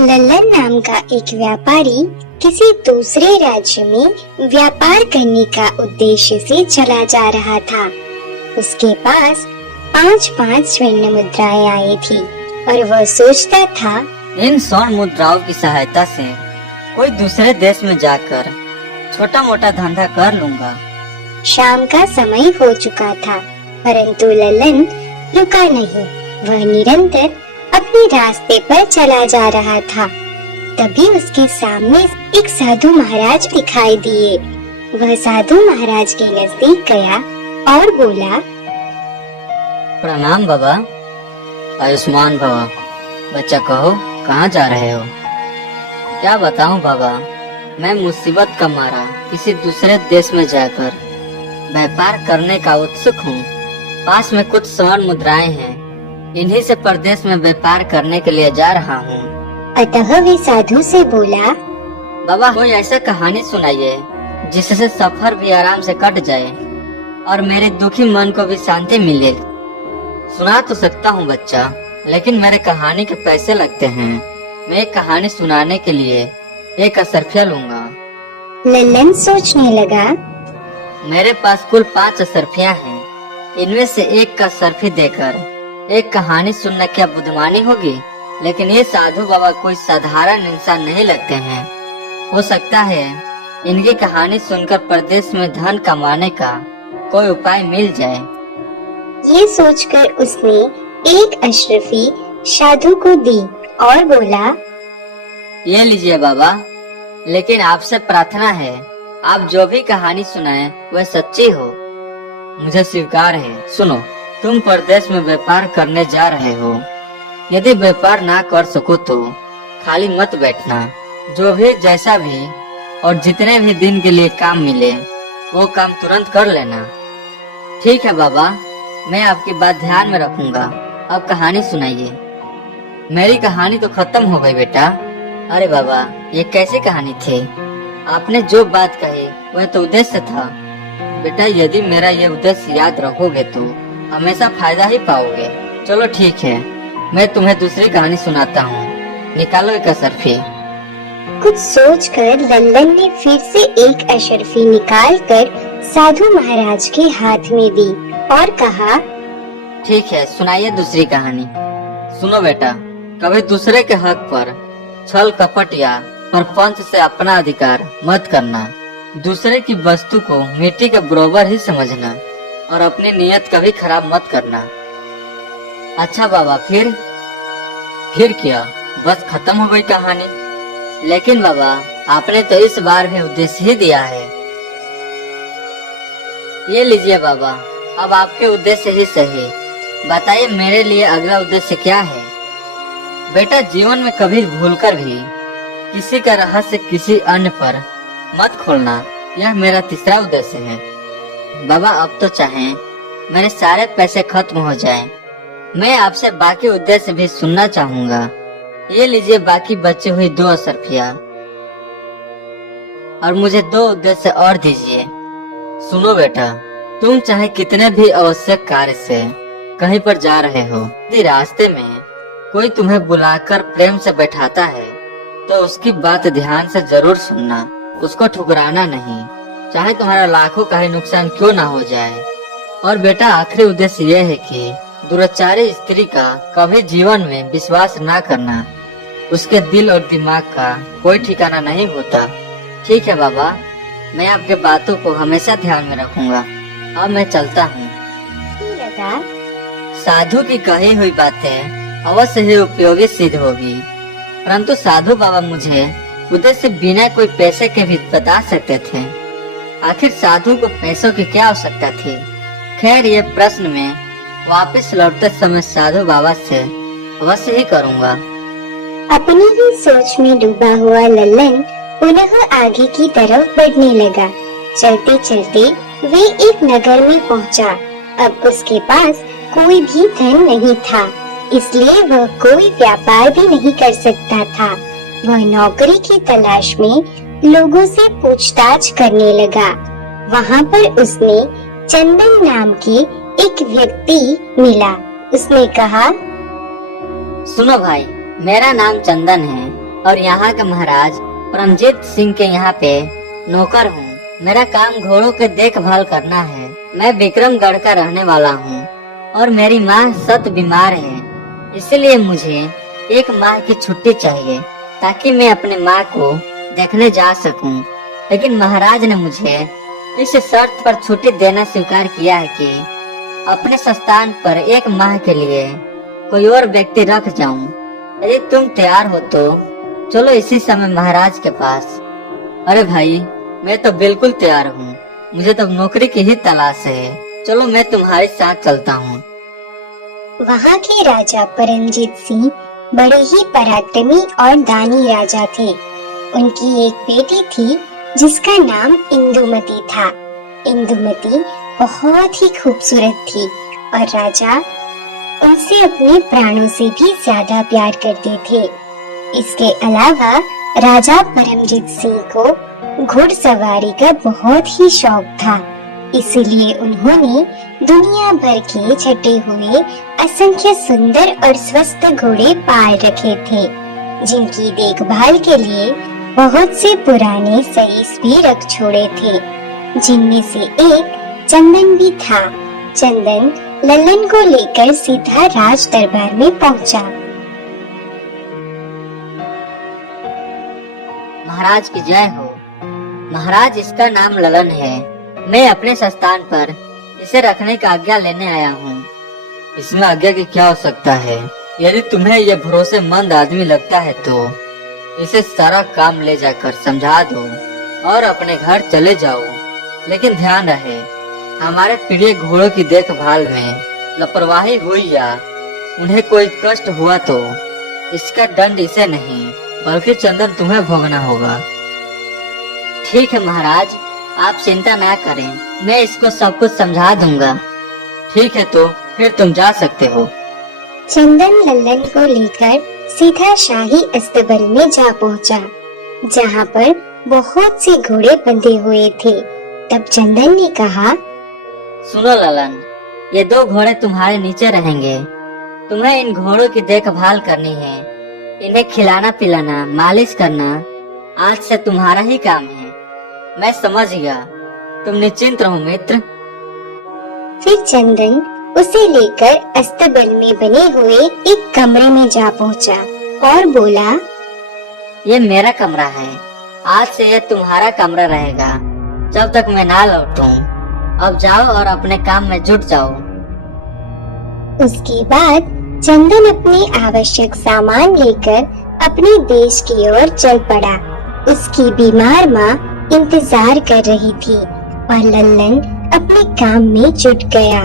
लल्लन नाम का एक व्यापारी किसी दूसरे राज्य में व्यापार करने का उद्देश्य से चला जा रहा था। उसके पास 5-5 स्वर्ण मुद्राएं आई थी और वह सोचता था, इन स्वर्ण मुद्राओं की सहायता से कोई दूसरे देश में जाकर छोटा मोटा धंधा कर लूंगा। शाम का समय हो चुका था, परंतु लल्लन रुका नहीं। वह निरंतर अपने रास्ते पर चला जा रहा था। तभी उसके सामने एक साधु महाराज दिखाई दिए। वह साधु महाराज के नजदीक गया और बोला, प्रणाम बाबा। आयुष्मान भवा। बच्चा कहो, कहाँ जा रहे हो? क्या बताऊं बाबा, मैं मुसीबत का मारा किसी दूसरे देश में जाकर व्यापार करने का उत्सुक हूँ। पास में कुछ स्वर्ण मुद्राएं हैं, इन्हीं से परदेश में व्यापार करने के लिए जा रहा हूँ। अतः वे साधु से बोला, बाबा कोई ऐसा कहानी सुनाइए जिससे सफर भी आराम से कट जाए और मेरे दुखी मन को भी शांति मिले। सुना तो सकता हूँ बच्चा, लेकिन मेरे कहानी के पैसे लगते हैं। मैं एक कहानी सुनाने के लिए 1 असरफिया लूंगा। लल्लन सोचने लगा, मेरे पास कुल 5 असरफियाँ हैं। इनमें से एक का असरफी देकर एक कहानी सुनना क्या बुद्धिमानी होगी? लेकिन ये साधु बाबा कोई साधारण इंसान नहीं लगते हैं। हो सकता है इनकी कहानी सुनकर प्रदेश में धन कमाने का कोई उपाय मिल जाए। ये सोचकर उसने एक अशरफी साधु को दी और बोला, ये लीजिए बाबा, लेकिन आपसे प्रार्थना है आप जो भी कहानी सुनाएं वह सच्ची हो। मुझे स्वीकार है। सुनो, तुम परदेश में व्यापार करने जा रहे हो। यदि व्यापार ना कर सको तो खाली मत बैठना। जो भी जैसा भी और जितने भी दिन के लिए काम मिले वो काम तुरंत कर लेना। ठीक है बाबा, मैं आपकी बात ध्यान में रखूंगा। अब कहानी सुनाइए। मेरी कहानी तो खत्म हो गई बेटा। अरे बाबा, ये कैसी कहानी थी? आपने जो बात कही वह तो उद्देश्य था। बेटा, यदि मेरा ये उद्देश्य याद रखोगे तो हमेशा फायदा ही पाओगे। चलो ठीक है, मैं तुम्हें दूसरी कहानी सुनाता हूँ। निकालो 1 असरफी। कुछ सोचकर लल्लन ने फिर से एक अशरफी निकालकर साधु महाराज के हाथ में दी और कहा, ठीक है, सुनाइए दूसरी कहानी। सुनो बेटा, कभी दूसरे के हक पर छल कपट या परपंच से अपना अधिकार मत करना। दूसरे की वस्तु को मिट्टी के बराबर ही समझना और अपनी नीयत कभी खराब मत करना। अच्छा बाबा, फिर क्या? बस खत्म हो गई कहानी? लेकिन बाबा, आपने तो इस बार भी उद्देश्य ही दिया है। ये लीजिए बाबा, अब आपके उद्देश्य ही सही। बताइए मेरे लिए अगला उद्देश्य क्या है? बेटा, जीवन में कभी भूलकर भी किसी का रहस्य किसी अन्य पर मत खोलना, यह मेरा तीसरा उद्देश्य है। बाबा, अब तो चाहें मेरे सारे पैसे खत्म हो जाएं, मैं आपसे बाकी उद्देश्य भी सुनना चाहूंगा। ये लीजिए बाकी बची हुई 2 असरफिया और मुझे 2 उद्देश्य और दीजिए। सुनो बेटा, तुम चाहे कितने भी आवश्यक कार्य से कहीं पर जा रहे हो, यदि रास्ते में कोई तुम्हें बुलाकर प्रेम से बैठाता है तो उसकी बात ध्यान से जरूर सुनना, उसको ठुकराना नहीं, चाहे तुम्हारा लाखों का ही नुकसान क्यों ना हो जाए। और बेटा, आखिरी उद्देश्य यह है कि दुराचारी स्त्री का कभी जीवन में विश्वास ना करना। उसके दिल और दिमाग का कोई ठिकाना नहीं होता। ठीक है बाबा, मैं आपके बातों को हमेशा ध्यान में रखूंगा। अब मैं चलता हूँ। साधु की कही हुई बातें अवश्य ही उपयोगी सिद्ध होगी, परंतु साधु बाबा मुझे उद्देश्य बिना कोई पैसे के भी बता सकते थे। आखिर साधु को पैसों की क्या आवश्यकता थी? खैर, ये प्रश्न में वापस लौटते समय साधु बाबा से अवश्य ही करूँगा। अपनी ही सोच में डूबा हुआ लल्लन पुनः आगे की तरफ बढ़ने लगा। चलते चलते वे एक नगर में पहुंचा। अब उसके पास कोई भी धन नहीं था, इसलिए वह कोई व्यापार भी नहीं कर सकता था। वह नौकरी की तलाश में लोगों से पूछताछ करने लगा। वहाँ पर उसने चंदन नाम के एक व्यक्ति मिला। उसने कहा, सुनो भाई, मेरा नाम चंदन है और यहाँ के महाराज परमजीत सिंह के यहाँ पे नौकर हूँ। मेरा काम घोड़ों के देखभाल करना है। मैं विक्रमगढ़ का रहने वाला हूँ और मेरी माँ सत बीमार है, इसलिए मुझे 1 माह की छुट्टी चाहिए ताकि मैं अपने माँ को देखने जा सकूं। लेकिन महाराज ने मुझे इस शर्त पर छुट्टी देना स्वीकार किया है कि अपने संस्थान पर 1 माह के लिए कोई और व्यक्ति रख जाऊं। यदि तुम तैयार हो तो चलो इसी समय महाराज के पास। अरे भाई, मैं तो बिल्कुल तैयार हूँ। मुझे तो नौकरी की ही तलाश है। चलो मैं तुम्हारे साथ चलता हूँ। वहाँ के राजा परमजीत सिंह बड़े ही पराक्रमी और दानी राजा थे। उनकी एक बेटी थी जिसका नाम इंदुमती था। इंदुमती बहुत ही खूबसूरत थी और राजा उनसे अपने प्राणों से भी ज्यादा प्यार करते थे। इसके अलावा राजा परमजीत सिंह को घुड़सवारी का बहुत ही शौक था, इसलिए उन्होंने दुनिया भर के छटे हुए असंख्य सुंदर और स्वस्थ घोड़े पाल रखे थे, जिनकी देखभाल के लिए बहुत से पुराने सरीस भी रख छोड़े थे, जिनमें से एक चंदन भी था। चंदन लल्लन को लेकर सीधा राज दरबार में पहुंचा। महाराज की जय हो। महाराज, इसका नाम ललन है। मैं अपने संस्थान पर इसे रखने का आज्ञा लेने आया हूँ। इसमें आज्ञा की क्या हो सकता है? यदि तुम्हें यह भरोसेमंद आदमी लगता है तो इसे सारा काम ले जाकर समझा दो और अपने घर चले जाओ। लेकिन ध्यान रहे, हमारे प्रिय घोड़ों की देखभाल में लापरवाही हुई या उन्हें कोई कष्ट हुआ तो इसका दंड इसे नहीं बल्कि चंदन तुम्हें भोगना होगा। ठीक है महाराज, आप चिंता ना करें, मैं इसको सब कुछ समझा दूंगा। ठीक है, तो फिर तुम जा सकते हो। चंदन लल्लन को लेकर सीधा शाही अस्तबल में जा पहुंचा, जहां पर बहुत से घोड़े बंधे हुए थे। तब चंदन ने कहा, सुनो ललन, ये 2 घोड़े तुम्हारे नीचे रहेंगे। तुम्हें इन घोड़ों की देखभाल करनी है। इन्हें खिलाना पिलाना, मालिश करना आज से तुम्हारा ही काम है। मैं समझ गया, तुम निश्चिंत रहो मित्र। फिर चंदन उसे लेकर अस्तबल में बने हुए एक कमरे में जा पहुंचा और बोला, ये मेरा कमरा है। आज से ये तुम्हारा कमरा रहेगा जब तक मैं ना लौटूं। अब जाओ और अपने काम में जुट जाओ। उसके बाद चंदन अपने आवश्यक सामान लेकर अपने देश की ओर चल पड़ा। उसकी बीमार माँ इंतजार कर रही थी और लल्लन अपने काम में जुट गया।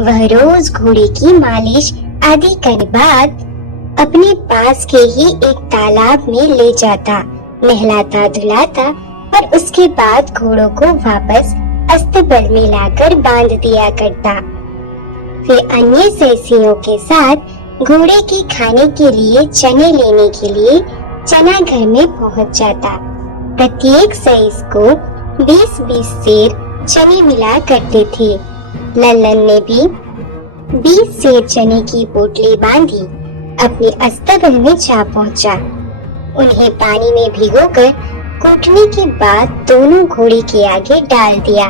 वह रोज घोड़े की मालिश आदि करने बाद अपने पास के ही एक तालाब में ले जाता, नहलाता धुलाता और उसके बाद घोड़ों को वापस अस्तबल में लाकर बांध दिया करता। फिर अन्य सैसियों के साथ घोड़े के खाने के लिए चने लेने के लिए चना घर में पहुंच जाता। प्रत्येक सैस को 20-20 सेर चने मिला करते थे। लल्लन ने भी 20 सेर चने की पोटली बांधी अपने अस्तबल में जा पहुंचा। उन्हें पानी में भिगोकर कूटने के बाद दोनों घोड़े के आगे डाल दिया।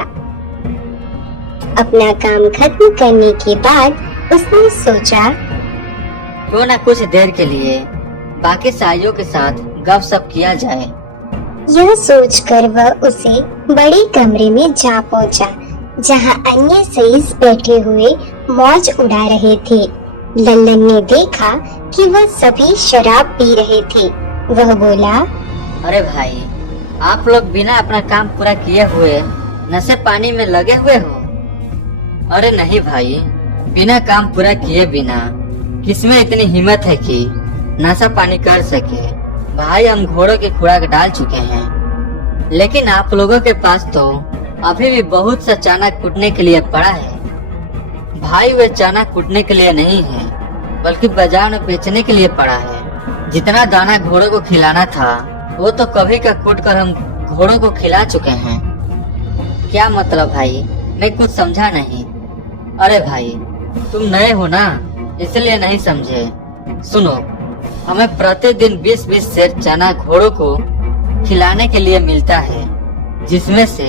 अपना काम खत्म करने के बाद उसने सोचा, क्यों न कुछ देर के लिए बाकी साइयों के साथ गपशप किया जाए। यह सोचकर वह उसे बड़े कमरे में जा पहुंचा, जहां अन्य सैस बैठे हुए मौज उड़ा रहे थे। लल्लन ने देखा कि वह सभी शराब पी रहे थे। वह बोला, अरे भाई, आप लोग बिना अपना काम पूरा किए हुए नशे पानी में लगे हुए हो। अरे नहीं भाई, बिना काम पूरा किए बिना किसमें इतनी हिम्मत है कि नशा पानी कर सके। भाई, हम घोड़ों की खुराक डाल चुके हैं, लेकिन आप लोगों के पास तो अभी भी बहुत सा चना कूटने के लिए पड़ा है। भाई, वे चना कूटने के लिए नहीं है, बल्कि बाजार में बेचने के लिए पड़ा है। जितना दाना घोड़ों को खिलाना था वो तो कभी का कूट कर हम घोड़ों को खिला चुके हैं। क्या मतलब भाई? मैं कुछ समझा नहीं। अरे भाई, तुम नए हो ना, इसलिए नहीं समझे। सुनो, हमें प्रतिदिन 20-20 सेर चना घोड़ों को खिलाने के लिए मिलता है, जिसमें से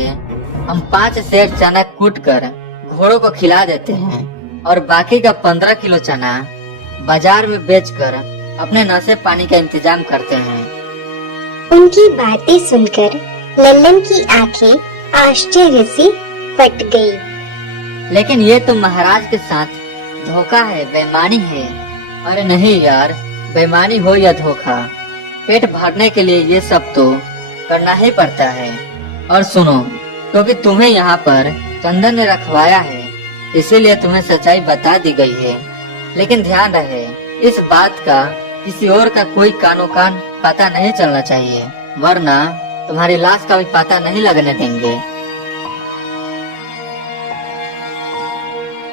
हम 5 सेर चना कूट कर घोड़ों को खिला देते हैं और बाकी का 15 किलो चना बाजार में बेचकर अपने नशे पानी का इंतजाम करते हैं। उनकी बातें सुनकर लल्लन की आंखें आश्चर्य से फट गई। लेकिन ये तो महाराज के साथ धोखा है, बेईमानी है। अरे नहीं यार, बेईमानी हो या धोखा, पेट भरने के लिए ये सब तो करना ही पड़ता है। और सुनो, क्योंकि तुम्हें यहाँ पर चंदन ने रखवाया है, इसीलिए तुम्हें सच्चाई बता दी गई है। लेकिन ध्यान रहे, इस बात का किसी और का कोई कानो कान पता नहीं चलना चाहिए, वरना तुम्हारी लाश का भी पता नहीं लगने देंगे।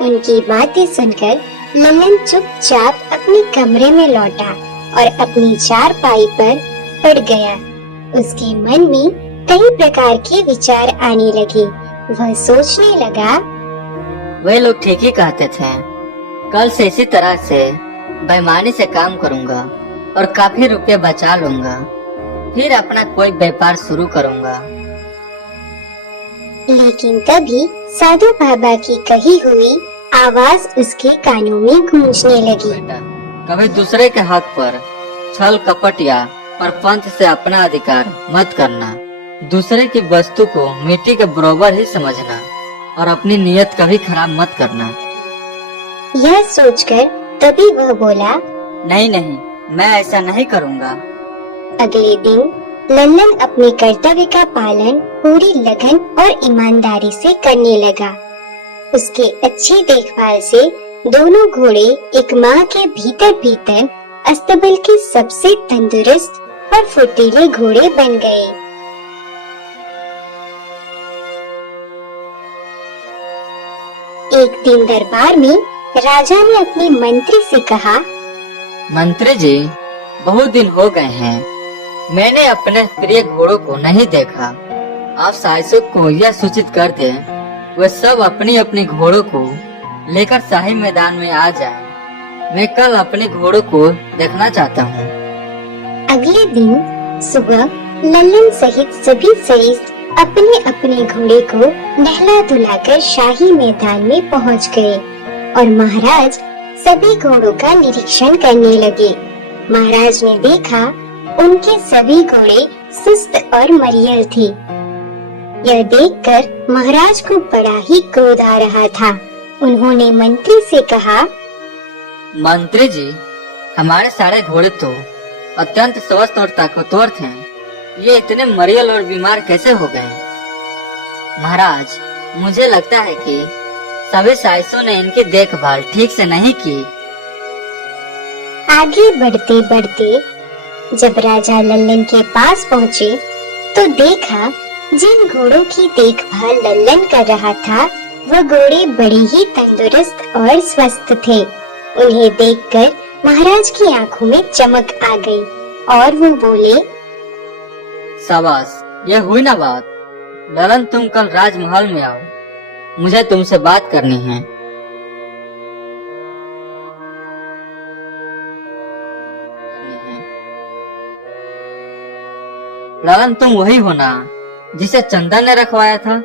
उनकी बातें सुनकर लल्लन चुपचाप अपने कमरे में लौटा और अपनी चारपाई पर पड़ गया। उसके मन में कई प्रकार के विचार आने लगे। वह सोचने लगा, वे लोग ठीक ही कहते थे। कल से इसी तरह से बेईमानी से काम करूंगा और काफी रुपए बचा लूंगा, फिर अपना कोई व्यापार शुरू करूंगा। लेकिन तभी साधु बाबा की कही हुई आवाज उसके कानों में गूंजने लगी। बेटा, कभी दूसरे के हक पर छल कपट या परपंच से अपना अधिकार मत करना। दूसरे की वस्तु को मिट्टी के बराबर ही समझना और अपनी नीयत कभी खराब मत करना। यह सोचकर तभी वह बोला, नहीं नहीं, मैं ऐसा नहीं करूंगा। अगले दिन लल्लन अपने कर्तव्य का पालन पूरी लगन और ईमानदारी से करने लगा। उसके अच्छी देखभाल से दोनों घोड़े एक माह के भीतर भीतर अस्तबल के सबसे तंदुरुस्त और फुर्तीले घोड़े बन गए। एक दिन दरबार में राजा ने अपने मंत्री से कहा, मंत्री जी, बहुत दिन हो गए हैं, मैंने अपने प्रिय घोड़ों को नहीं देखा। आप शासक को यह सूचित कर दें, वे सब अपनी अपनी घोड़ों को लेकर शाही मैदान में आ जाएं। मैं कल अपने घोड़ों को देखना चाहता हूँ। अगले दिन सुबह लल्लन सहित सभी सईस अपने अपने घोड़े को नहला धुलाकर शाही मैदान में पहुँच गए और महाराज सभी घोड़ों का निरीक्षण करने लगे। महाराज ने देखा उनके सभी घोड़े सुस्त और मरियल थे। यह देखकर महाराज को बड़ा ही क्रोध आ रहा था। उन्होंने मंत्री से कहा, मंत्री जी, हमारे सारे घोड़े तो अत्यंत स्वस्थ और ताकतवर थे, ये इतने मरियल और बीमार कैसे हो गए? महाराज, मुझे लगता है कि सभी साइसों ने इनकी देखभाल ठीक से नहीं की। आगे बढ़ते बढ़ते जब राजा लल्लन के पास पहुँचे तो देखा जिन घोड़ों की देखभाल लल्लन कर रहा था वह घोड़े बड़े ही तंदुरुस्त और स्वस्थ थे। उन्हें देखकर महाराज की आंखों में चमक आ गई और वो बोले, शाबाश, यह हुई ना बात। ललन, तुम कल राजमहल में आओ, मुझे तुमसे बात करनी है। ललन, तुम वही हो ना जिसे चंदन ने रखवाया था?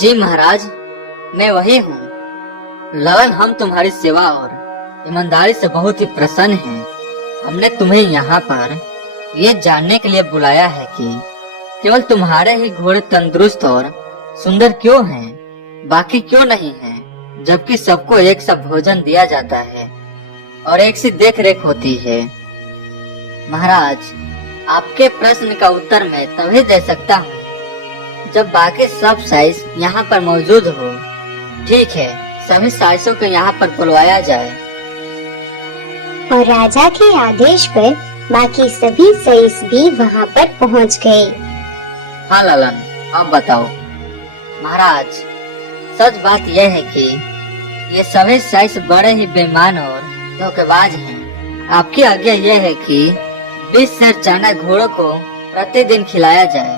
जी महाराज, मैं वही हूँ। ललन, हम तुम्हारी सेवा और ईमानदारी से बहुत ही प्रसन्न हैं। हमने तुम्हें यहाँ पर ये जानने के लिए बुलाया है कि केवल तुम्हारे ही घोड़े तंदुरुस्त और सुंदर क्यों हैं, बाकी क्यों नहीं हैं, जबकि सबको एक सा भोजन दिया जाता है और एक सी देख रेख होती है। महाराज, आपके प्रश्न का उत्तर मैं तभी दे सकता हूँ जब बाकी सब साइज यहाँ पर मौजूद हो। ठीक है, सभी साइजों को यहाँ पर बुलवाया जाए। और राजा के आदेश पर बाकी सभी सईस भी वहाँ पर पहुँच गए। हाँ ललन, अब बताओ। महाराज, सच बात यह है कि ये सभी साइस बड़े ही बेईमान और धोखेबाज हैं। आपकी आज्ञा यह है कि 20 सेर चना घोड़ों को प्रतिदिन खिलाया जाए,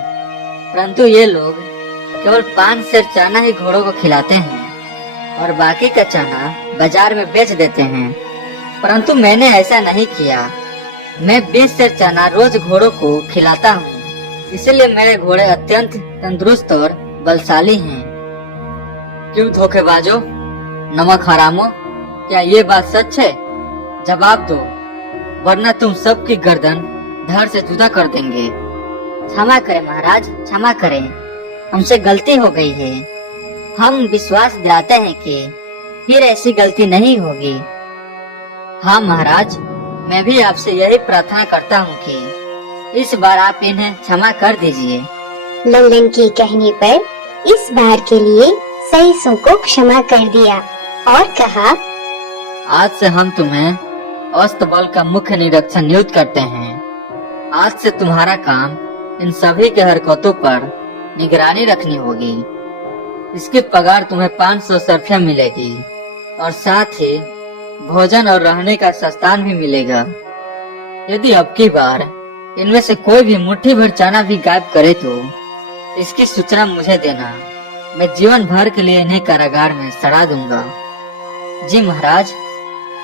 परंतु ये लोग केवल 5 सेर चना ही घोड़ों को खिलाते हैं और बाकी का चना बाजार में बेच देते हैं। परंतु मैंने ऐसा नहीं किया। मैं 20 से चना रोज घोड़ों को खिलाता हूँ, इसलिए मेरे घोड़े अत्यंत तंदुरुस्त और बलशाली हैं। क्यों धोखेबाजो, नमक हरामो, क्या ये बात सच है? जवाब दो, वरना तुम सबकी गर्दन धड़ से जुदा कर देंगे। क्षमा करें महाराज, क्षमा करें, हमसे गलती हो गई है। हम विश्वास दिलाते हैं कि फिर ऐसी गलती नहीं होगी। हाँ महाराज, मैं भी आपसे यही प्रार्थना करता हूँ कि इस बार आप इन्हें क्षमा कर दीजिए। लल्लन के कहने पर इस बार के लिए सईसों को क्षमा कर दिया और कहा, आज से हम तुम्हें अस्तबल का मुख्य निरीक्षण नियुक्त करते हैं। आज से तुम्हारा काम इन सभी के हरकतों पर निगरानी रखनी होगी। इसकी पगार तुम्हें 500 सर्फिया मिलेगी और साथ ही भोजन और रहने का स्थान भी मिलेगा। यदि अब की बार इनमें से कोई भी मुट्ठी भर चना भी गायब करे तो इसकी सूचना मुझे देना। मैं जीवन भर के लिए इन्हें कारागार में सड़ा दूंगा। जी महाराज।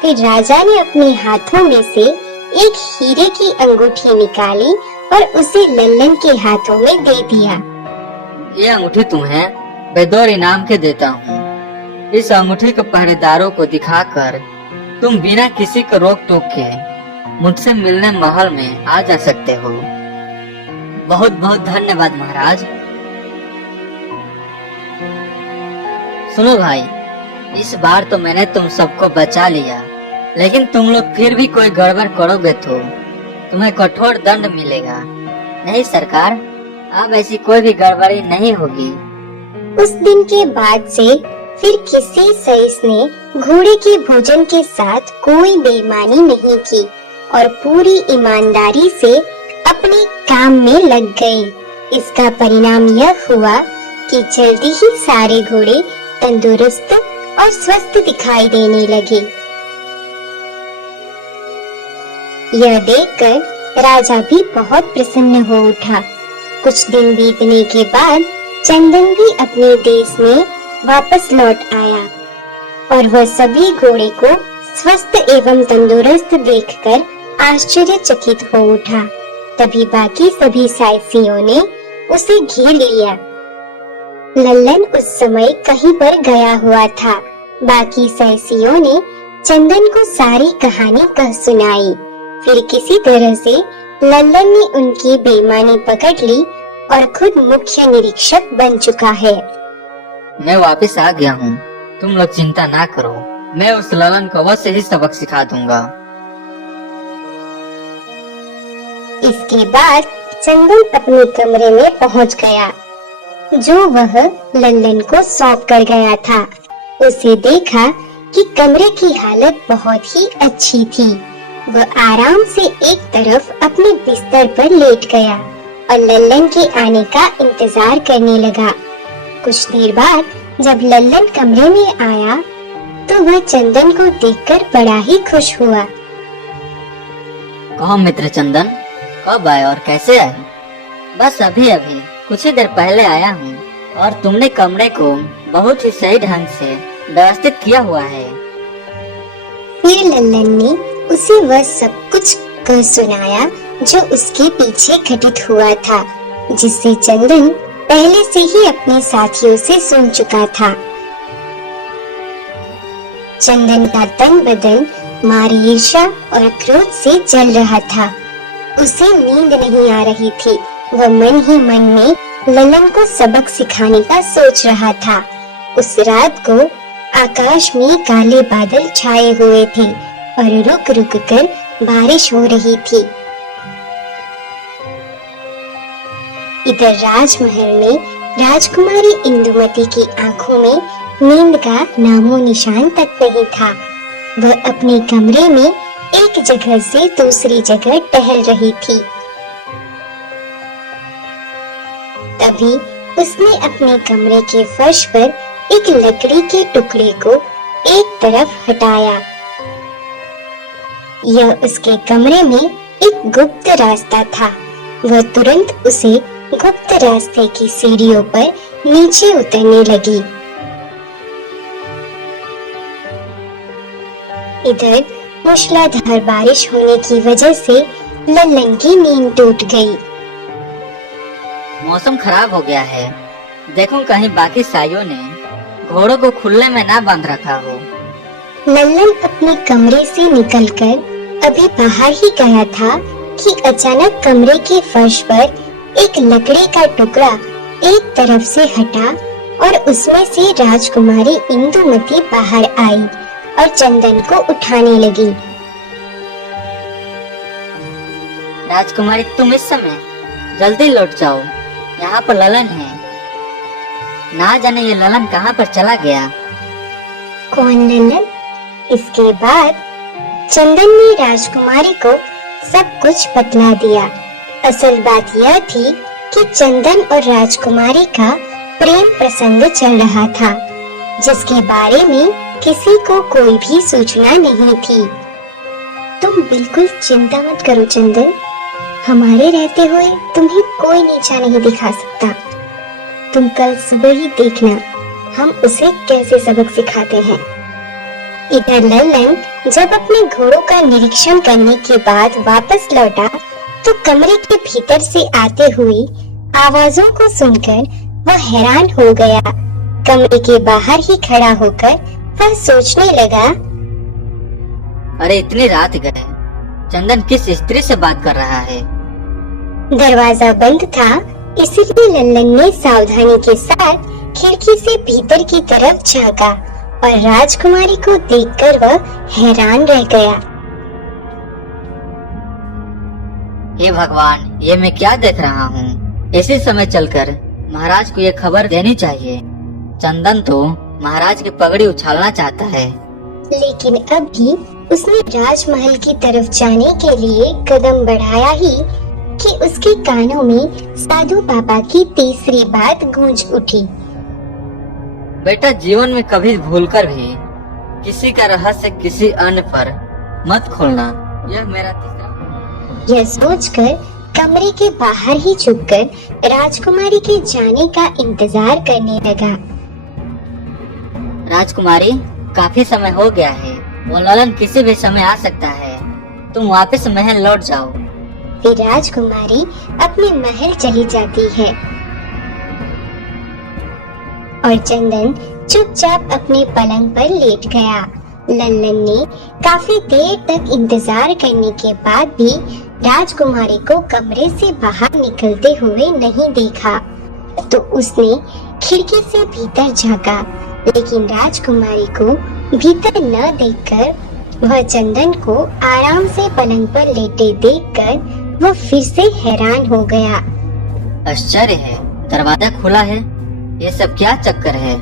फिर राजा ने अपने हाथों में से एक हीरे की अंगूठी निकाली और उसे लल्लन के हाथों में दे दिया। ये अंगूठी तुम्हें बेदौर इनाम के देता हूँ। इस अंगूठी को पहरेदारों को दिखाकर तुम बिना किसी को रोक टोक के मुझसे मिलने महल में आ जा सकते हो। बहुत बहुत धन्यवाद महाराज। सुनो भाई, इस बार तो मैंने तुम सबको बचा लिया, लेकिन तुम लोग फिर भी कोई गड़बड़ करोगे तो तुम्हें कठोर दंड मिलेगा। नहीं सरकार, अब ऐसी कोई भी गड़बड़ी नहीं होगी। उस दिन के बाद से फिर किसी सईस ने घोड़े के भोजन के साथ कोई बेईमानी नहीं की और पूरी ईमानदारी से अपने काम में लग गए। इसका परिणाम यह हुआ कि जल्दी ही सारे घोड़े तंदुरुस्त और स्वस्थ दिखाई देने लगे। यह देखकर राजा भी बहुत प्रसन्न हो उठा। कुछ दिन बीतने के बाद चंदन भी अपने देश में वापस लौट आया और वह सभी घोड़े को स्वस्थ एवं तंदुरुस्त देखकर आश्चर्यचकित हो उठा। तभी बाकी सभी साइसियों ने उसे घेर लिया। लल्लन उस समय कहीं पर गया हुआ था। बाकी साइसियों ने चंदन को सारी कहानी कह सुनाई। फिर किसी तरह से लल्लन ने उनकी बेईमानी पकड़ ली और खुद मुख्य निरीक्षक बन चुका है। मैं वापस आ गया हूँ, तुम लोग चिंता ना करो। मैं उस ललन को अवश्य ही सबक सिखा दूंगा। इसके बाद चंदन अपने कमरे में पहुंच गया, जो वह लल्लन को सौंप कर गया था। उसे देखा कि कमरे की हालत बहुत ही अच्छी थी। वह आराम से एक तरफ अपने बिस्तर पर लेट गया और लल्लन के आने का इंतजार करने लगा। कुछ देर बाद जब लल्लन कमरे में आया तो वह चंदन को देखकर बड़ा ही खुश हुआ। कहो मित्र चंदन, कब आए और कैसे आए? बस अभी अभी कुछ ही देर पहले आया हूँ और तुमने कमरे को बहुत ही सही ढंग से व्यवस्थित किया हुआ है। फिर लल्लन ने उसे वह सब कुछ कह सुनाया जो उसके पीछे घटित हुआ था, जिससे चंदन पहले से ही अपने साथियों से सुन चुका था। चंदन का तन बदन मारी ईर्ष्या और क्रोध से जल रहा था। उसे नींद नहीं आ रही थी। वह मन ही मन में ललन को सबक सिखाने का सोच रहा था। उस रात को आकाश में काले बादल छाए हुए थे और रुक रुक कर बारिश हो रही थी। इधर राजमहल में राजकुमारी इंदुमती की आंखों में नींद का नामो निशान तक नहीं था। वह अपने कमरे में एक जगह से दूसरी जगह टहल रही थी। तभी उसने अपने कमरे के फर्श पर एक लकड़ी के टुकड़े को एक तरफ हटाया। यह उसके कमरे में एक गुप्त रास्ता था। वह तुरंत उसे गुप्त रास्ते की सीढ़ियों पर नीचे उतरने लगी। इधर मूसलाधार बारिश होने की वजह से लल्लन की नींद टूट गई। मौसम खराब हो गया है। देखूं कहीं बाकी साइयों ने घोड़ों को खुले में ना बांध रखा हो। लल्लन अपने कमरे से निकलकर अभी बाहर ही गया था कि अचानक कमरे के फर्श पर एक लकड़ी का टुकड़ा एक तरफ से हटा और उसमें से राजकुमारी इंदुमती बाहर आई और चंदन को उठाने लगी। राजकुमारी तुम इस समय जल्दी लौट जाओ, यहाँ पर ललन है। ना जाने ये ललन कहाँ पर चला गया। कौन लल्लन? इसके बाद चंदन ने राजकुमारी को सब कुछ बतला दिया। असल बात यह थी कि चंदन और राजकुमारी का प्रेम प्रसंग चल रहा था, जिसके बारे में किसी को कोई भी सूचना नहीं थी। तुम बिल्कुल चिंता मत करो चंदन, हमारे रहते हुए तुम्हें कोई नीचा नहीं दिखा सकता। तुम कल सुबह ही देखना हम उसे कैसे सबक सिखाते हैं। इधर लल्लन जब अपने घोड़ों का निरीक्षण करने के बाद वापस लौटा तो कमरे के भीतर से आते हुई आवाजों को सुनकर वह हैरान हो गया। कमरे के बाहर ही खड़ा होकर वह सोचने लगा, अरे इतनी रात गए, चंदन किस स्त्री से बात कर रहा है। दरवाजा बंद था, इसलिए लल्लन ने सावधानी के साथ खिड़की से भीतर की तरफ झांका और राजकुमारी को देखकर वह हैरान रह गया। हे भगवान, ये मैं क्या देख रहा हूँ। इसी समय चलकर महाराज को ये खबर देनी चाहिए। चंदन तो महाराज की पगड़ी उछालना चाहता है। लेकिन अभी उसने राजमहल की तरफ जाने के लिए कदम बढ़ाया ही कि उसके कानों में साधु बाबा की तीसरी बात गूंज उठी। बेटा, जीवन में कभी भूलकर भी किसी का रहस्य किसी अन्य पर मत खोलना। यह मेरा तीसरा। यह सोचकर कमरे के बाहर ही छुपकर राजकुमारी के जाने का इंतजार करने लगा। राजकुमारी, काफी समय हो गया है, वो ललन किसी भी समय आ सकता है। तुम वापस महल लौट जाओ। फिर राजकुमारी अपने महल चली जाती है और चंदन चुपचाप अपने पलंग पर लेट गया। लल्लन ने काफी देर तक इंतजार करने के बाद भी राजकुमारी को कमरे से बाहर निकलते हुए नहीं देखा, तो उसने खिड़की से भीतर झांका, लेकिन राजकुमारी को भीतर न देखकर वह चंदन को आराम से पलंग पर लेटे देखकर वह फिर से हैरान हो गया। आश्चर्य है, दरवाजा खुला है। ये सब क्या चक्कर है।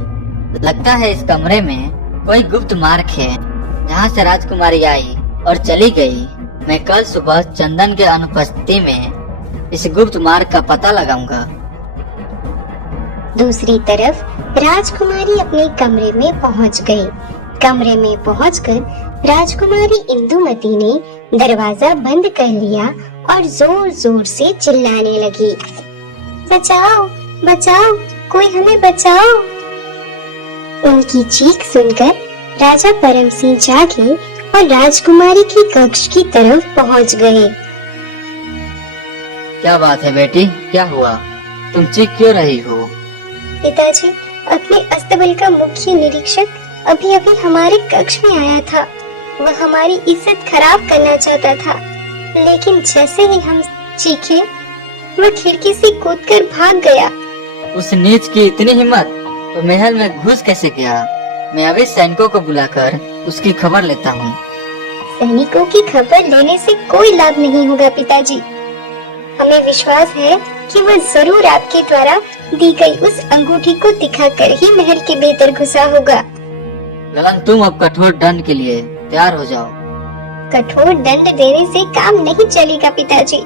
लगता है इस कमरे में कोई गुप्त मार्ग है, जहाँ से राजकुमारी आई और चली गई। मैं कल सुबह चंदन के अनुपस्थिति में इस गुप्त मार्ग का पता लगाऊंगा। दूसरी तरफ राजकुमारी अपने कमरे में पहुंच गई। कमरे में पहुंचकर राजकुमारी इंदुमती ने दरवाजा बंद कर लिया और जोर जोर से चिल्लाने लगी, बचाओ बचाओ, कोई हमें बचाओ। उनकी चीख सुनकर राजा परम सिंह जागे और राजकुमारी के कक्ष की तरफ पहुंच गए। क्या बात है बेटी, क्या हुआ? तुम चीख क्यों रही हो? पिताजी, अपने अस्तबल का मुख्य निरीक्षक अभी अभी हमारे कक्ष में आया था। वह हमारी इज्जत खराब करना चाहता था, लेकिन जैसे ही हम चीखे वह खिड़की से कूदकर भाग गया। उस नीच की इतनी हिम्मत, तो महल में घुस कैसे गया? मैं अभी सैनिकों को बुलाकर उसकी खबर लेता हूँ। सैनिकों की खबर लेने से कोई लाभ नहीं होगा पिताजी। हमें विश्वास है कि वह जरूर आपके द्वारा दी गई उस अंगूठी को दिखाकर ही महल के भीतर घुसा होगा। ललन, तुम अब कठोर दंड के लिए तैयार हो जाओ। कठोर दंड देने से काम नहीं चलेगा पिताजी।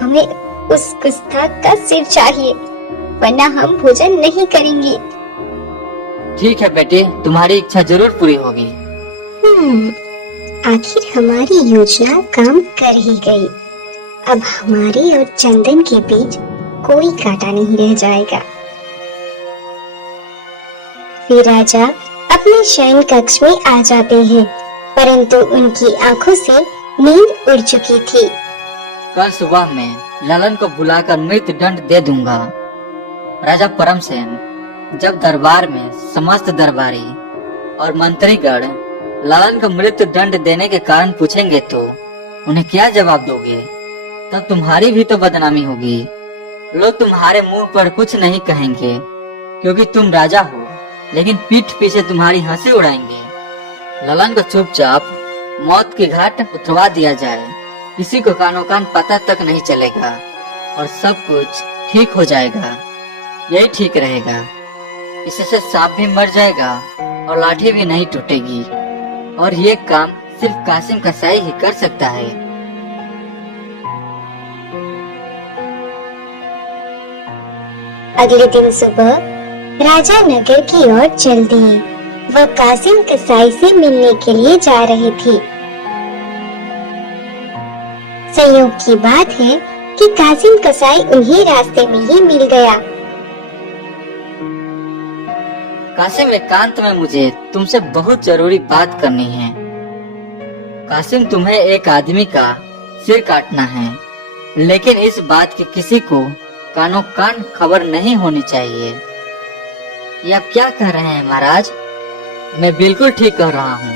हमें उस गुस्ताख का सिर चाहिए, वरना हम भोजन नहीं करेंगे। ठीक है बेटी, तुम्हारी इच्छा जरूर पूरी होगी। आखिर हमारी योजना काम कर ही गई। अब हमारी और चंदन के बीच कोई कांटा नहीं रह जाएगा। फिर राजा अपने शयन कक्ष में आ जाते हैं, परंतु उनकी आंखों से नींद उड़ चुकी थी। कल सुबह में ललन को बुलाकर मृत्यु दंड दे दूंगा। राजा परमसेन जब दरबार में समस्त दरबारी और मंत्रीगण ललन को मृत्यु दंड देने के कारण पूछेंगे तो उन्हें क्या जवाब दोगे? तब तुम्हारी भी तो बदनामी होगी। लोग तुम्हारे मुंह पर कुछ नहीं कहेंगे क्योंकि तुम राजा हो, लेकिन पीठ पीछे तुम्हारी हंसी उड़ाएंगे। ललन को चुपचाप मौत के घाट उतरवा दिया जाए, किसी को कानो कान पता तक नहीं चलेगा और सब कुछ ठीक हो जाएगा। यही ठीक रहेगा। इससे सांप भी मर जाएगा और लाठी भी नहीं टूटेगी, और ये काम सिर्फ कासिम कसाई ही कर सकता है। अगले दिन सुबह राजा नगर की ओर चल दिए। वह कासिम कसाई से मिलने के लिए जा रहे थे। संयोग की बात है कि कासिम कसाई उन्हीं रास्ते में ही मिल गया। कासिम, एकांत में मुझे तुमसे बहुत जरूरी बात करनी है। कासिम, तुम्हें एक आदमी का सिर काटना है, लेकिन इस बात की किसी को कानो कान खबर नहीं होनी चाहिए। ये आप क्या कह रहे हैं महाराज? मैं बिल्कुल ठीक कह रहा हूँ।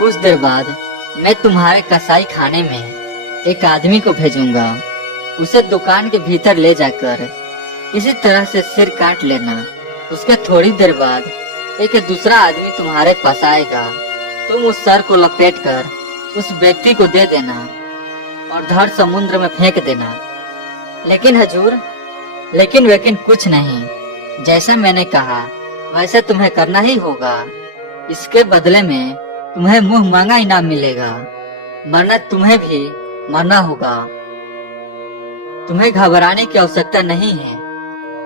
कुछ देर बाद मैं तुम्हारे कसाई खाने में एक आदमी को भेजूंगा। उसे दुकान के भीतर ले जाकर किसी तरह से सिर काट लेना। उसके थोड़ी देर बाद एक दूसरा आदमी तुम्हारे पास आएगा। तुम उस सर को लपेटकर उस व्यक्ति को दे देना और धड़ समुद्र में फेंक देना। लेकिन हजूर, लेकिन कुछ नहीं। जैसा मैंने कहा वैसा तुम्हें करना ही होगा। इसके बदले में तुम्हें मुंह मांगा इनाम मिलेगा, वरना तुम्हें भी मरना होगा। तुम्हें घबराने की आवश्यकता नहीं है।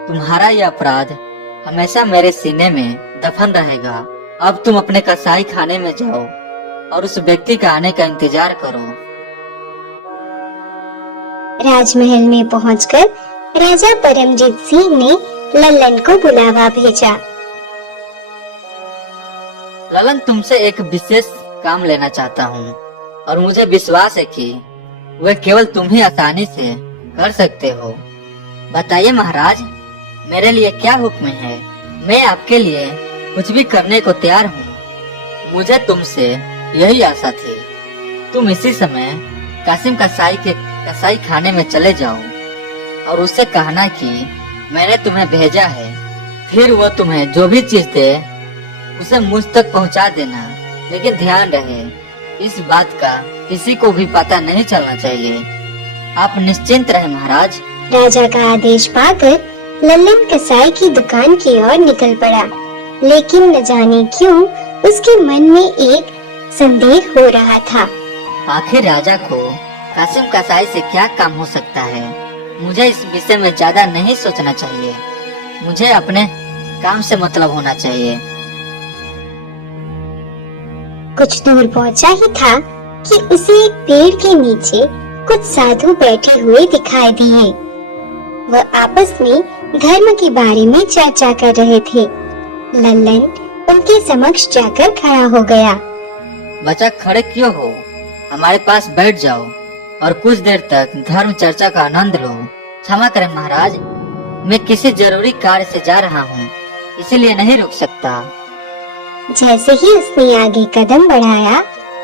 तुम्हारा यह अपराध हमेशा मेरे सीने में दफन रहेगा। अब तुम अपने कसाई खाने में जाओ और उस व्यक्ति का आने का इंतजार करो। राजमहल में पहुंचकर राजा परमजीत सिंह ने लल्लन को बुलावा भेजा। ललन, तुमसे एक विशेष काम लेना चाहता हूँ और मुझे विश्वास है कि वह केवल तुम ही आसानी से कर सकते हो। बताइए महाराज, मेरे लिए क्या हुक्म है? मैं आपके लिए कुछ भी करने को तैयार हूँ। मुझे तुमसे यही आशा थी। तुम इसी समय कासिम कसाई के कसाई खाने में चले जाओ और उससे कहना कि मैंने तुम्हें भेजा है। फिर वो तुम्हें जो भी चीज दे उसे मुझ तक पहुंचा देना। लेकिन ध्यान रहे, इस बात का किसी को भी पता नहीं चलना चाहिए। आप निश्चिंत रहे महाराज। राजा का आदेश पाकर लल्लन कसाई की दुकान की ओर निकल पड़ा, लेकिन न जाने क्यों उसके मन में एक संदेह हो रहा था। आखिर राजा को कासिम कसाई से क्या काम हो सकता है? मुझे इस विषय में ज्यादा नहीं सोचना चाहिए। मुझे अपने काम से मतलब होना चाहिए। कुछ दूर पहुंचा ही था कि उसे एक पेड़ के नीचे कुछ साधु बैठे हुए दिखाई दिए। वह आपस में धर्म के बारे में चर्चा कर रहे थे। लल्लन उनके समक्ष जाकर खड़ा हो गया। बच्चा, खड़े क्यों हो? हमारे पास बैठ जाओ और कुछ देर तक धर्म चर्चा का आनंद लो। क्षमा करें महाराज, मैं किसी जरूरी कार्य से जा रहा हूँ, इसीलिए नहीं रुक सकता। जैसे ही उसने आगे कदम बढ़ाया,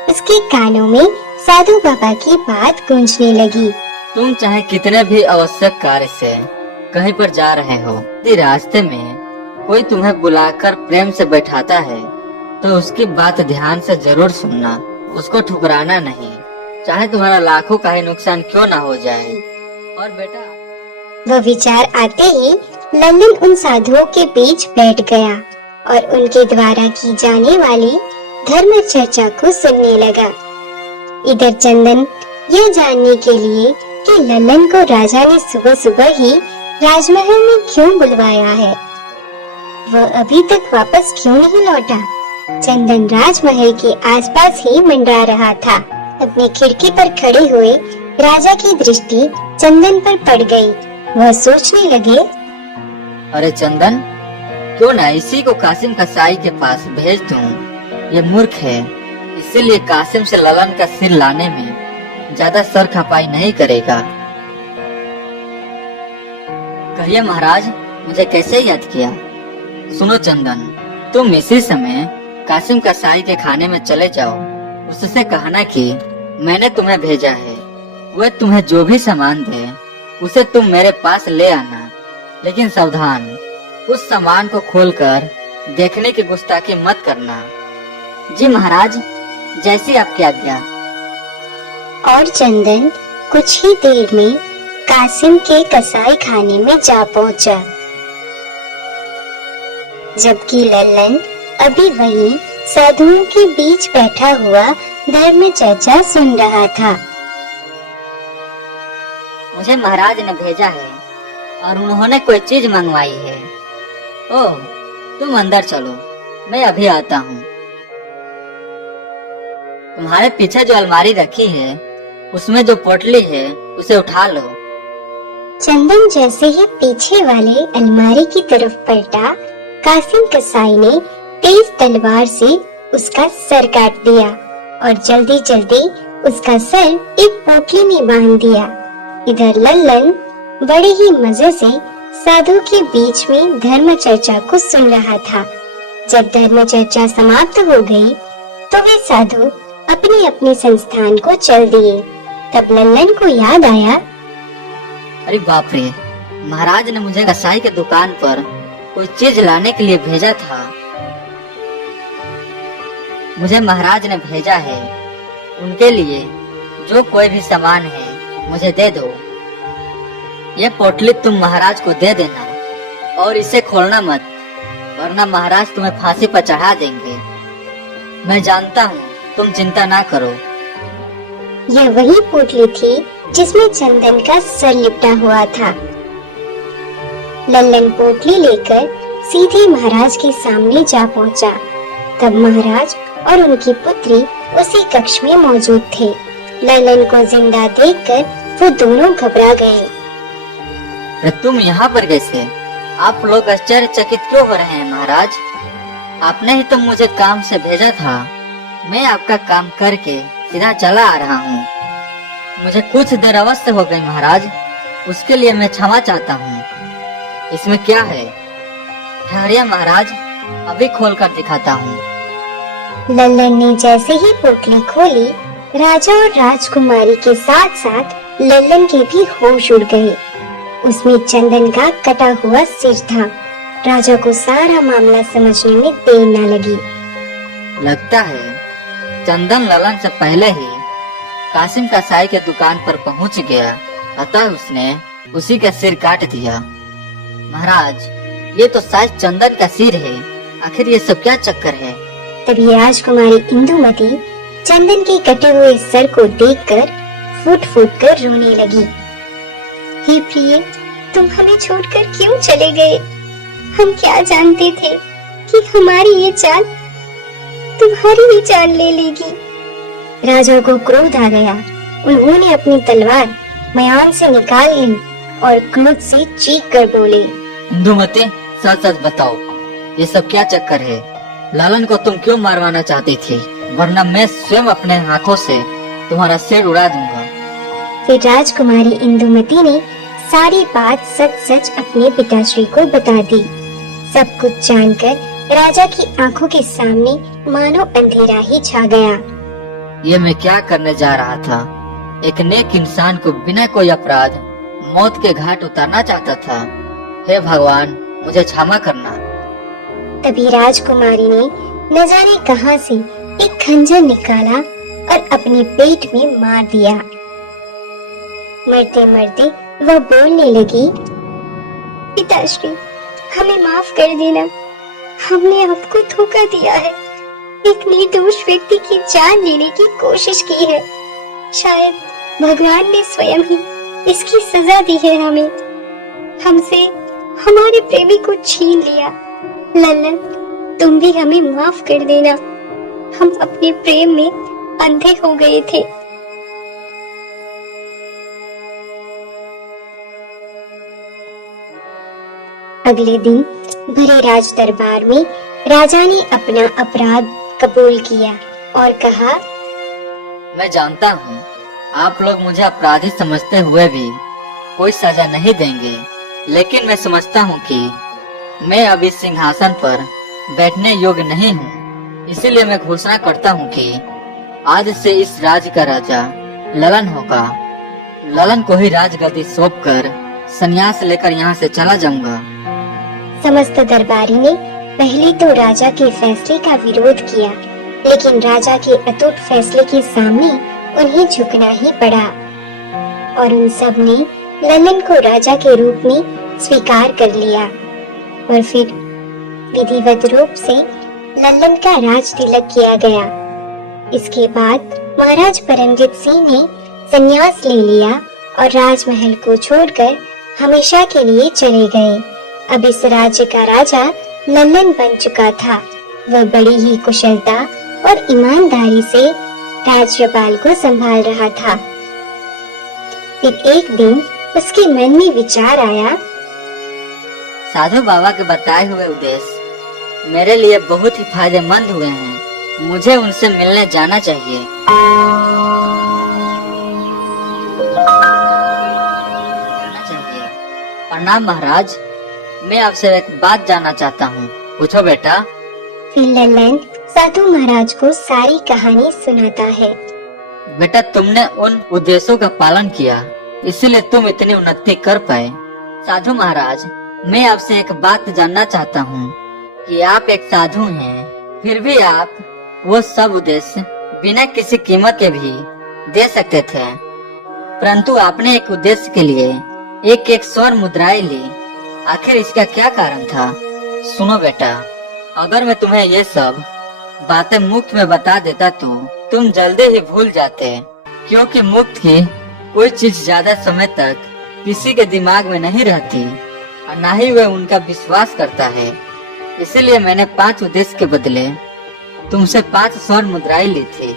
उसके कानों में साधु बाबा की बात गूंजने लगी। तुम चाहे कितने भी आवश्यक कार्य से कहीं पर जा रहे हो, यदि रास्ते में कोई तुम्हें बुलाकर प्रेम से बैठाता है तो उसकी बात ध्यान से जरूर सुनना, उसको ठुकराना नहीं, चाहे तुम्हारा लाखों का ही नुकसान क्यों ना हो जाए। और बेटा, वह विचार आते ही लल्लन उन साधुओं के बीच बैठ गया और उनके द्वारा की जाने वाली धर्म चर्चा को सुनने लगा। इधर चंदन यह जानने के लिए कि लल्लन को राजा ने सुबह सुबह ही राजमहल में क्यों बुलवाया है, वह अभी तक वापस क्यों नहीं लौटा। चंदन राजमहल के आसपास ही मंडरा रहा था। अपनी खिड़की पर खड़े हुए राजा की दृष्टि चंदन पर पड़ गई। वह सोचने लगे, अरे चंदन, क्यों ना इसी को कासिम कसाई के पास भेज दूं। ये मूर्ख है, इसीलिए कासिम से ललन का सिर लाने में ज्यादा सर खपाई नहीं करेगा। कहिए महाराज, मुझे कैसे याद किया? सुनो चंदन, तुम इसी समय कासिम कसाई के खाने में चले जाओ। उससे कहना कि मैंने तुम्हें भेजा है। वह तुम्हें जो भी सामान दे उसे तुम मेरे पास ले आना, लेकिन सावधान, उस सामान को खोलकर देखने की गुस्ताखी मत करना। जी महाराज, जैसी आपकी आज्ञा। और चंदन कुछ ही देर में कासिम के कसाई खाने में जा पहुंचा, जबकि लल्लन अभी वहीं साधुओं के बीच बैठा हुआ धर्म चर्चा सुन रहा था। मुझे महाराज ने भेजा है और उन्होंने कोई चीज मंगवाई है। ओह, तुम अंदर चलो, मैं अभी आता हूँ। तुम्हारे पीछे जो अलमारी रखी है उसमें जो पोटली है उसे उठा लो। चंदन जैसे ही पीछे वाले अलमारी की तरफ पलटा, कासिम कसाई ने तेज तलवार से उसका सर काट दिया और जल्दी जल्दी उसका सर एक पोटली में बांध दिया। इधर लल्लन बड़े ही मजे से साधु के बीच में धर्म चर्चा को सुन रहा था। जब धर्म चर्चा समाप्त हो गई तो वे साधु अपने अपने संस्थान को चल दिए। तब लल्लन को याद आया, अरे बाप रे, महाराज ने मुझे कसाई के दुकान पर कोई चीज लाने के लिए भेजा था। मुझे महाराज ने भेजा है, उनके लिए जो कोई भी सामान है मुझे दे दो। ये पोटली तुम महाराज को दे देना और इसे खोलना मत, वरना महाराज तुम्हें फांसी पर चढ़ा देंगे। मैं जानता हूँ, तुम चिंता ना करो। यह वही पोटली थी जिसमें चंदन का सर लिपटा हुआ था। लल्लन पोटली लेकर सीधे महाराज के सामने जा पहुंचा। तब महाराज और उनकी पुत्री उसी कक्ष में मौजूद थे। लल्लन को जिंदा देखकर वो दोनों घबरा गए। अरे तुम यहाँ पर कैसे? आप लोग आश्चर्यचकित क्यों हो रहे हैं महाराज? आपने ही तो मुझे काम से भेजा था। मैं आपका काम करके सीधा चला आ रहा हूँ। मुझे कुछ देर अवश्य हो गई महाराज, उसके लिए मैं क्षमा चाहता हूँ। इसमें क्या है? ठहरिए महाराज, अभी खोलकर दिखाता हूँ। लल्लन ने जैसे ही पोटली खोली, राजा और राजकुमारी के साथ साथ लल्लन के भी होश उड़ गए। उसमें चंदन का कटा हुआ सिर था। राजा को सारा मामला समझने में देर न लगी। लगता है चंदन ललन से पहले ही कासिम कसाई के दुकान पर पहुंच गया, अतः उसने उसी का सिर काट दिया। महाराज, ये तो शायद चंदन का सिर है। आखिर ये सब क्या चक्कर है? तभी राजकुमारी इंदुमती चंदन के कटे हुए सर को देखकर फूट फूट कर रोने लगी। हे प्रिय, तुम हमें छोड़कर क्यों चले गए? हम क्या जानते थे कि हमारी ये चाल तुम्हारी ही जान ले लेगी। राजा को क्रोध आ गया। उन्होंने अपनी तलवार म्यान से निकाल ली और क्रोध से चीख कर बोले, इंदुमती, सच सच बताओ, ये सब क्या चक्कर है? लालन को तुम क्यों मारवाना चाहती थी? वरना मैं स्वयं अपने हाथों से तुम्हारा सिर उड़ा दूंगा। फिर राजकुमारी इंदुमती ने सारी बात सच सच अपने पिताश्री को बता दी। सब कुछ जानकर राजा की आंखों के सामने मानो अंधेरा ही छा गया। ये मैं क्या करने जा रहा था? एक नेक इंसान को बिना कोई अपराध मौत के घाट उतारना चाहता था। हे भगवान, मुझे क्षमा करना। तभी राजकुमारी ने न जाने कहां से एक खंजर निकाला और अपने पेट में मार दिया। मरते मरते वह बोलने लगी, पिताश्री, हमें माफ कर देना। हमने आपको धोखा दिया है। एक निर्दोष व्यक्ति की जान लेने की कोशिश की है। शायद भगवान ने स्वयं ही इसकी सजा दी है हमें। हमसे हमारे प्रेमी को छीन लिया। लल्लन, तुम भी हमें माफ कर देना। हम अपने प्रेम में अंधे हो गए थे। अगले दिन भरे राज दरबार में राजा ने अपना अपराध कबूल किया और कहा, मैं जानता हूँ आप लोग मुझे अपराधी समझते हुए भी कोई सजा नहीं देंगे, लेकिन मैं समझता हूँ कि मैं अब इस सिंहासन पर बैठने योग्य नहीं हूँ। इसीलिए मैं घोषणा करता हूँ कि आज से इस राज्य का राजा ललन होगा। ललन को ही राजगद्दी सौंप कर संन्यास लेकर यहाँ से चला जाऊंगा। समस्त दरबारी ने पहले तो राजा के फैसले का विरोध किया, लेकिन राजा के अटूट फैसले के सामने उन्हें झुकना ही पड़ा और उन सब ने ललन को राजा के रूप में स्वीकार कर लिया और फिर विधिवत रूप से ललन का राज तिलक किया गया। इसके बाद महाराज परमजीत सिंह ने संन्यास ले लिया और राजमहल को छोड़कर हमेशा के लिए चले गए। अब इस राज्य का राजा ललन बन चुका था। वह बड़ी ही कुशलता और ईमानदारी से राज्यपाल को संभाल रहा था। फिर एक दिन उसके मन में विचार आया, साधु बाबा के बताए हुए उद्देश्य मेरे लिए बहुत ही फायदेमंद हुए हैं। मुझे उनसे मिलने जाना चाहिए। प्रणाम महाराज, मैं आपसे एक बात जानना चाहता हूँ। पूछो बेटा। फिर ललन साधु महाराज को सारी कहानी सुनाता है। बेटा, तुमने उन उद्देश्यों का पालन किया, इसीलिए तुम इतनी उन्नति कर पाए। साधु महाराज, मैं आपसे एक बात जानना चाहता हूँ कि आप एक साधु हैं, फिर भी आप वो सब उद्देश्य बिना किसी कीमत के भी दे सकते थे, परंतु आपने एक उद्देश्य के लिए एक एक स्वर्ण मुद्राएं ली। आखिर इसका क्या कारण था? सुनो बेटा, अगर मैं तुम्हें ये सब बातें मुफ्त में बता देता तो तुम जल्दी ही भूल जाते, क्योंकि मुफ्त की कोई चीज ज्यादा समय तक किसी के दिमाग में नहीं रहती और न ही वह उनका विश्वास करता है। इसीलिए मैंने 5 उद्देश्य के बदले तुमसे 5 स्वर्ण मुद्राएं ली थी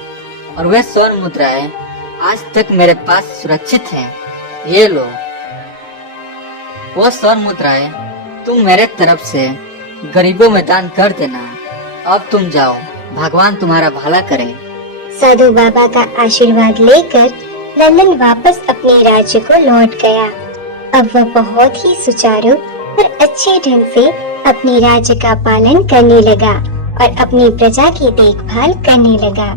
और वह स्वर्ण मुद्राएं आज तक मेरे पास सुरक्षित हैं। ये लो, वो स्वर्ण मुद्राएं तुम मेरे तरफ से गरीबों में दान कर देना। अब तुम जाओ, भगवान तुम्हारा भला करे। साधु बाबा का आशीर्वाद लेकर ललन वापस अपने राज्य को लौट गया। अब वह बहुत ही सुचारू और अच्छे ढंग से अपने राज्य का पालन करने लगा और अपनी प्रजा की देखभाल करने लगा।